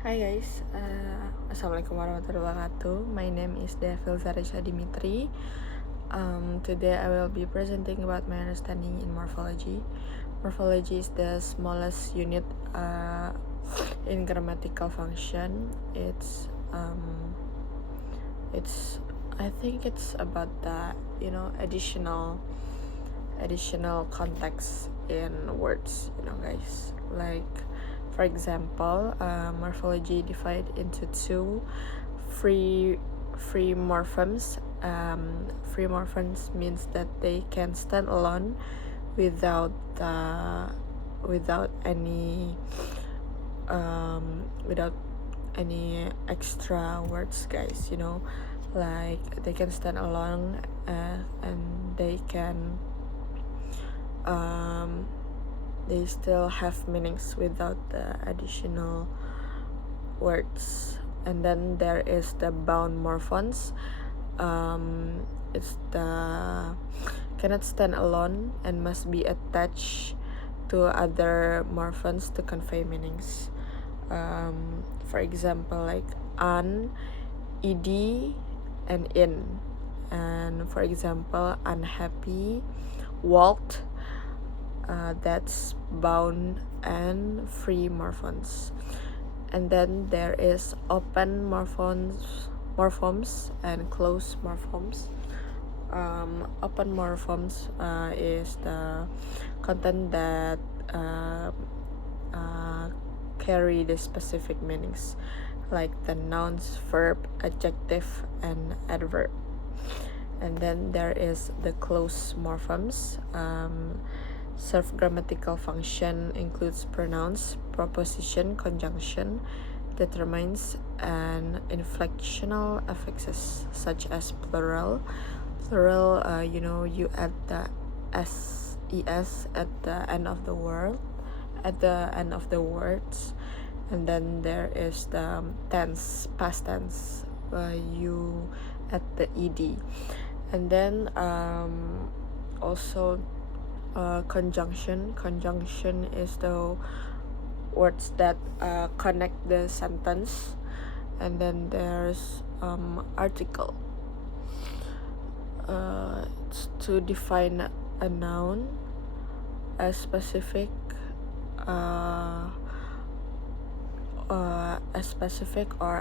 Hi guys, Assalamualaikum warahmatullahi wabarakatuh. My name is Devil Zarisha Dimitri. Today I will be presenting about my understanding in morphology. Morphology is the smallest unit in grammatical function. I think it's about the additional context in words, guys. Like, for example, morphology divided into two free morphemes. Free morphemes means that they can stand alone without any extra words, guys. Like they can stand alone, and they still have meanings without the additional words. And then there is the bound morphemes. It's the cannot stand alone and must be attached to other morphemes to convey meanings. For example, like an, ed, and in. And for example, unhappy, walked. That's bound and free morphemes. And then there is open morphemes and closed morphemes. Open morphemes is the content that carry the specific meanings, like the nouns, verb, adjective, and adverb. And then there is the closed morphemes. Serve grammatical function includes pronouns, proposition, conjunction, determines, and inflectional affixes such as plural. Plural, you add the ses at the end of the word, words, and then there is the tense, past tense. You add the ed, and then also. Conjunction is the words that connect the sentence. And then there's article. It's to define a noun as specific or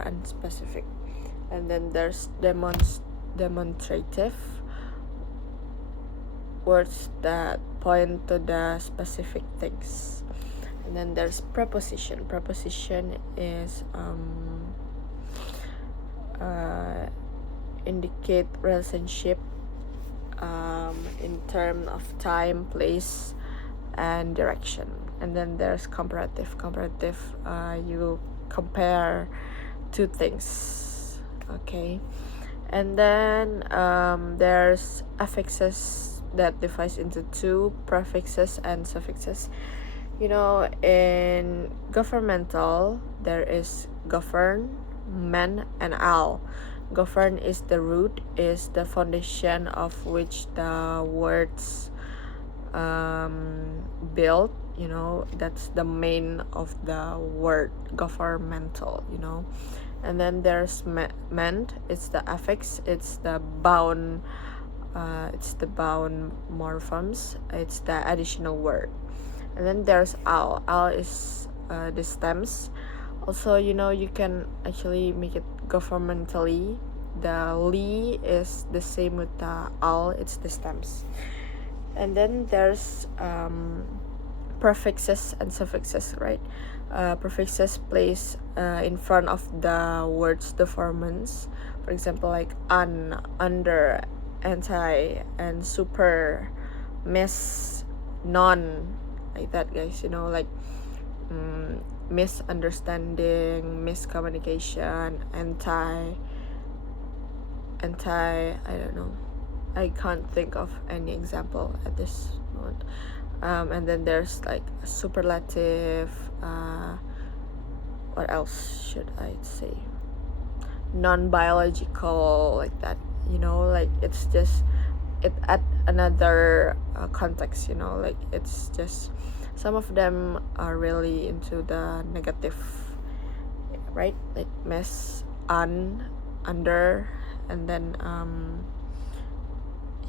unspecific. And then there's demonstrative, words that point to the specific things. And then there's preposition. Preposition is indicate relationship in terms of time, place, and direction. And then there's comparative. You compare two things. Okay. And then there's affixes that divides into two, prefixes and suffixes. In governmental, there is govern, man, and al. Govern is the root, is the foundation of which the words built. That's the main of the word governmental. And then there's meant. It's the affix. It's the bound morphemes. It's the additional word. And then there's al. Al is the stems. Also, you can actually make it governmentally. The li is the same with the al. It's the stems. And then there's prefixes and suffixes, right? Prefixes place in front of the words deformants. For example, like un, under, anti, and super, miss, non, like that, guys. Like misunderstanding, miscommunication, anti, I don't know. I can't think of any example at this moment. And then there's like superlative. What else should I say? Non-biological, like that. Like it's just it add another context. Like it's just some of them are really into the negative right? Like mess, under, and then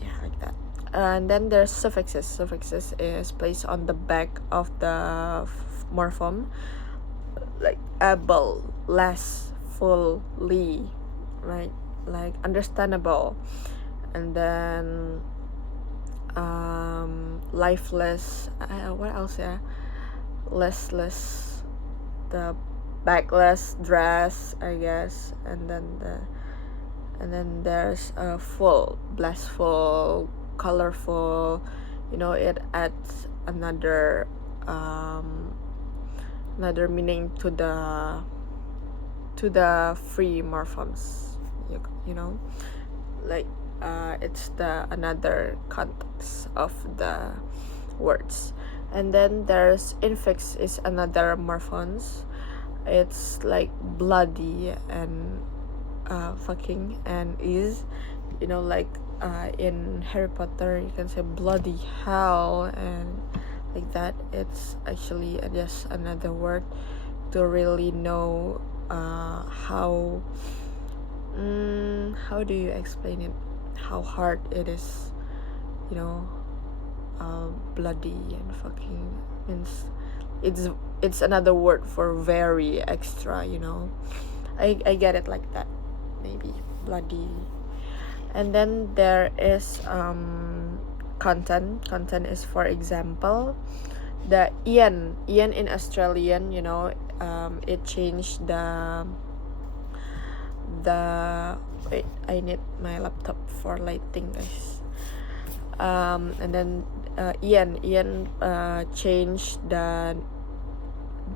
yeah, like that. And then there's suffixes. Suffixes is placed on the back of the morpheme, like able, less, fully, right? Like understandable. And then lifeless, what else, yeah, less, the backless dress, I guess. And then there's full, blissful, colorful. It adds another meaning to the free morphemes. You know like it's the another context of the words. And then there's infix is another morphemes. It's like bloody and fucking, and is, like in Harry Potter you can say bloody hell, and like that. It's actually just another word to really know how do you explain it, how hard it is. Bloody and fucking means it's another word for very extra. I get it like that, maybe bloody. And then there is content is, for example, the Ian in Australian. It changed the wait, I need my laptop for lighting, guys. And then Ian changed the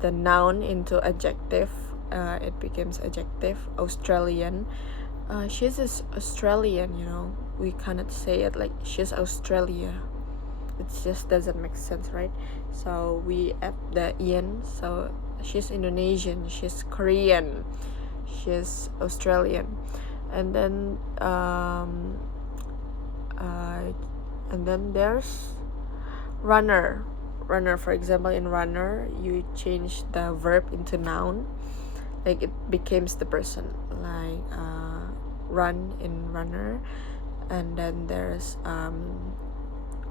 noun into adjective. It becomes adjective. Australian, she's Australian. We cannot say it like she's Australia. It just doesn't make sense, right? So we add the Ian. So she's Indonesian, she's Korean, she's Australian. And then there's runner. For example, in runner you change the verb into noun, like it becomes the person, like run in runner. And then there's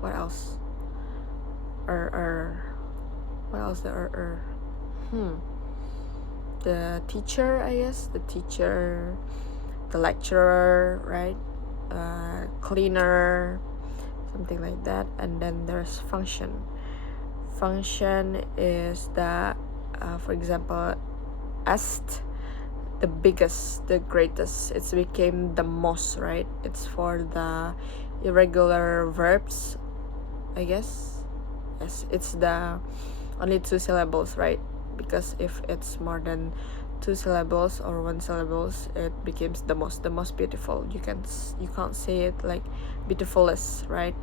what else? What else? The teacher, I guess. The teacher, the lecturer, right? Cleaner, something like that. And then there's function. Function is the, for example, est, the biggest, the greatest. It became the most, right? It's for the irregular verbs, I guess. Yes, it's the only 2 syllables, right? Because if it's more than 2 syllables or 1 syllables, it becomes the most beautiful. You can't say it like beautifulest, right?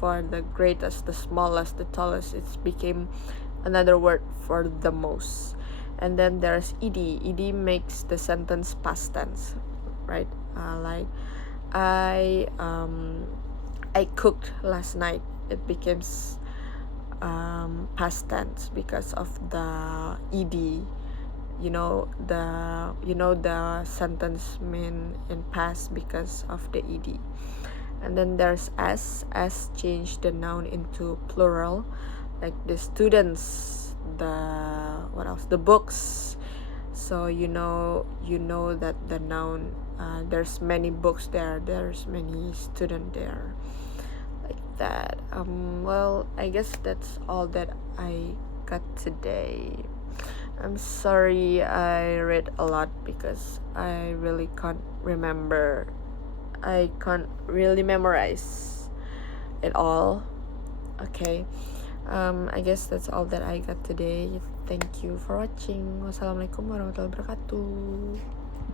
For the greatest, the smallest, the tallest, it became another word for the most. And then there's ed makes the sentence past tense, right? Like I cooked last night. It becomes past tense because of the ed. The sentence mean in past because of the ed. And then there's as changed the noun into plural, like the students, the books. So you know that the noun, there's many books there, there's many student there, like that. Well, I guess that's all that I got today. I'm sorry I read a lot because I really can't remember. I can't really memorize it all. Okay. I guess that's all that I got today. Thank you for watching. Wassalamualaikum warahmatullahi wabarakatuh.